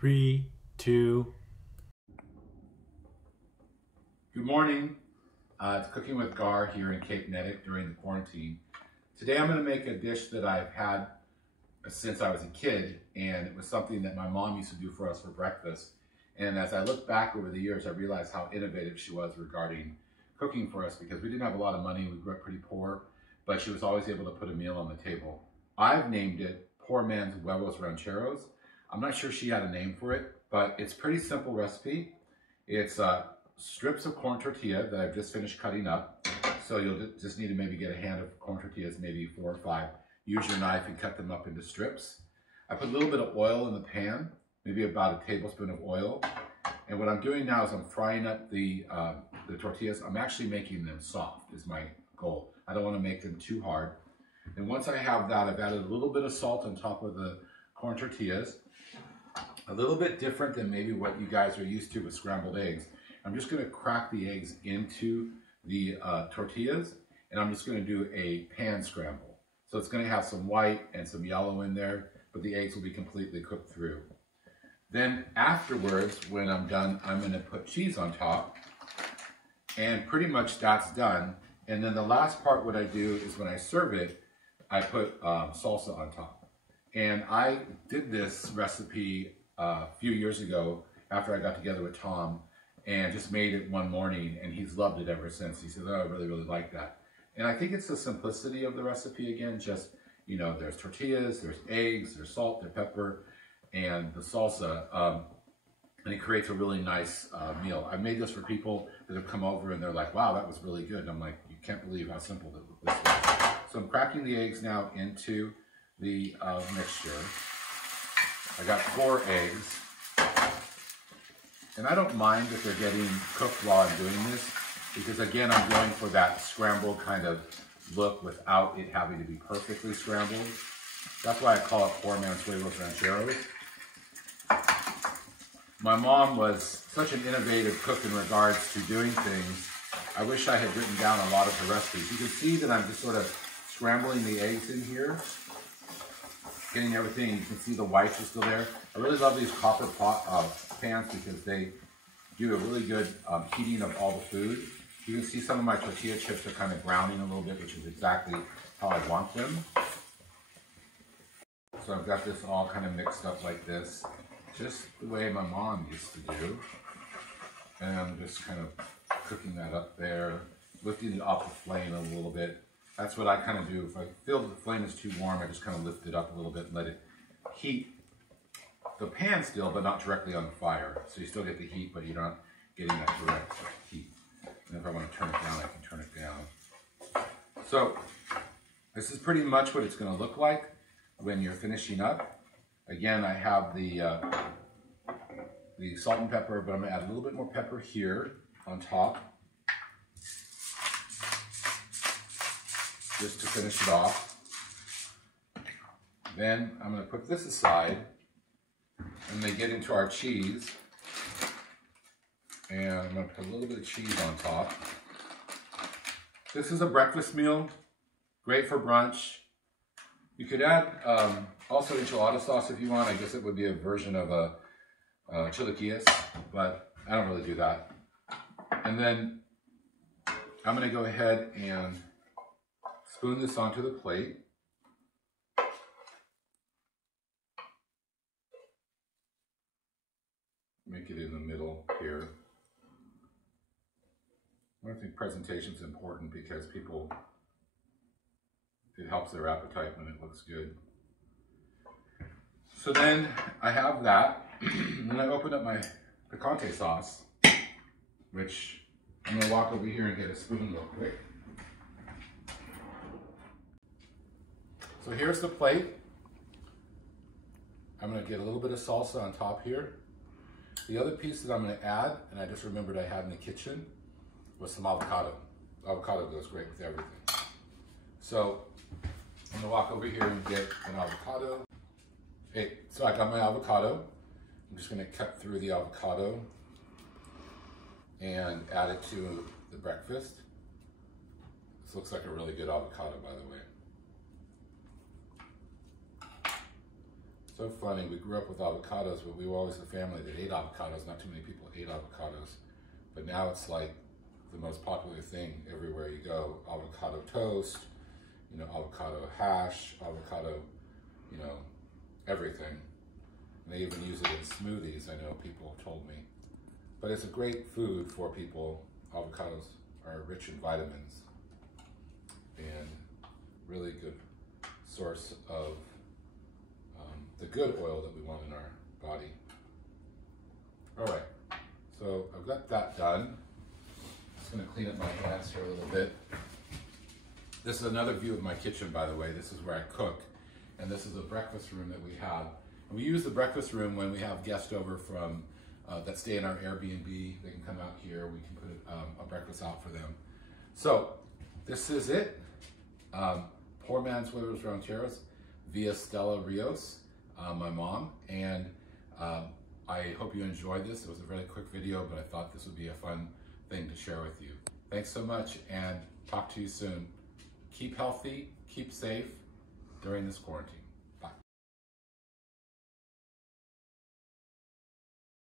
3, 2. Good morning. It's Cooking with Gar here in Cape Nettic during the quarantine. Today I'm going to make a dish that I've had since I was a kid, and it was something that my mom used to do for us for breakfast. And as I look back over the years, I realized how innovative she was regarding cooking for us, because we didn't have a lot of money. We grew up pretty poor, but she was always able to put a meal on the table. I've named it Poor Man's Huevos Rancheros. I'm not sure she had a name for it, but it's a pretty simple recipe. It's strips of corn tortilla that I've just finished cutting up. So you'll just need to maybe get a hand of corn tortillas, maybe 4 or 5. Use your knife and cut them up into strips. I put a little bit of oil in the pan, maybe about a tablespoon of oil. And what I'm doing now is I'm frying up the tortillas. I'm actually making them soft is my goal. I don't want to make them too hard. And once I have that, I've added a little bit of salt on top of the corn tortillas. A little bit different than maybe what you guys are used to with scrambled eggs. I'm just going to crack the eggs into the tortillas, and I'm just going to do a pan scramble. So it's going to have some white and some yellow in there, but the eggs will be completely cooked through. Then afterwards, when I'm done, I'm going to put cheese on top, and pretty much that's done. And then the last part, what I do is when I serve it, I put salsa on top. And I did this recipe a few years ago after I got together with Tom, and just made it one morning, and he's loved it ever since. He said, oh, I really, really like that. And I think it's the simplicity of the recipe again, just, you know, there's tortillas, there's eggs, there's salt, there's pepper, and the salsa, and it creates a really nice meal. I've made this for people that have come over and they're like, wow, that was really good. And I'm like, you can't believe how simple this was. So I'm cracking the eggs now into the mixture. I got 4 eggs. And I don't mind if they're getting cooked while I'm doing this, because again, I'm going for that scrambled kind of look without it having to be perfectly scrambled. That's why I call it Poor Man's Huevos Rancheros. My mom was such an innovative cook in regards to doing things. I wish I had written down a lot of her recipes. You can see that I'm just sort of scrambling the eggs in here, getting everything. You can see the whites are still there. I really love these copper pans because they do a really good heating of all the food. You can see some of my tortilla chips are kind of browning a little bit, which is exactly how I want them. So I've got this all kind of mixed up like this, just the way my mom used to do. And I'm just kind of cooking that up there, lifting it off the flame a little bit. That's what I kind of do. If I feel that the flame is too warm, I just kind of lift it up a little bit and let it heat the pan still, but not directly on the fire. So you still get the heat, but you're not getting that direct heat. And if I want to turn it down, I can turn it down. So this is pretty much what it's going to look like when you're finishing up. Again, I have the salt and pepper, but I'm going to add a little bit more pepper here on top, just to finish it off. Then I'm going to put this aside, and then get into our cheese. And I'm going to put a little bit of cheese on top. This is a breakfast meal, great for brunch. You could add also enchilada sauce if you want. I guess it would be a version of a chilaquiles, but I don't really do that. And then I'm going to go ahead and spoon this onto the plate. Make it in the middle here. I think presentation is important because it helps their appetite when it looks good. So then I have that. Then I open up my picante sauce, which I'm going to walk over here and get a spoon real quick. So here's the plate. I'm going to get a little bit of salsa on top here. The other piece that I'm going to add, and I just remembered I had in the kitchen, was some avocado. Avocado goes great with everything. So I'm going to walk over here and get an avocado. Okay, so I got my avocado. I'm just going to cut through the avocado and add it to the breakfast. This looks like a really good avocado, by the way. So funny, we grew up with avocados, but we were always a family that ate avocados. Not too many people ate avocados, but now it's like the most popular thing everywhere you go. Avocado toast, you know, avocado hash, avocado, you know, everything. And they even use it in smoothies, I know people told me. But it's a great food for people. Avocados are rich in vitamins and really good source of the good oil that we want in our body. All right, so I've got that done. Just gonna clean up my hands here a little bit. This is another view of my kitchen, by the way. This is where I cook, and this is a breakfast room that we have. And we use the breakfast room when we have guests over from that stay in our Airbnb. They can come out here. We can put a breakfast out for them. So this is it. Poor Man's Huevos Rancheros via Stella Rios, my mom. And I hope you enjoyed this. It was a really quick video, but I thought this would be a fun thing to share with you. Thanks so much, and talk to you soon. Keep healthy, keep safe during this quarantine.